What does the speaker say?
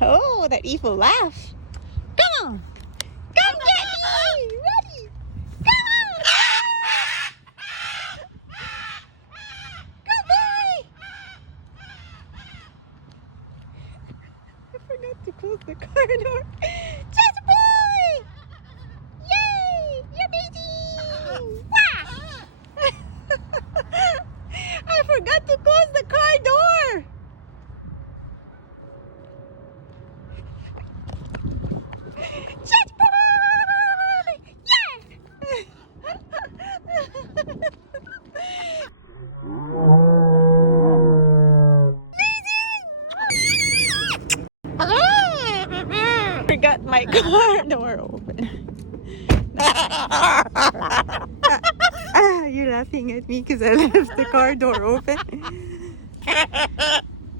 Oh, that evil laugh. Come on. Come get me. Ready. Come on. Good boy. I forgot to close the car door. Just boy. Yay. You're busy. Wah. I forgot to close the car door. Just boy! Yeah! Forgot my car door open. You're laughing at me because I left the car door open.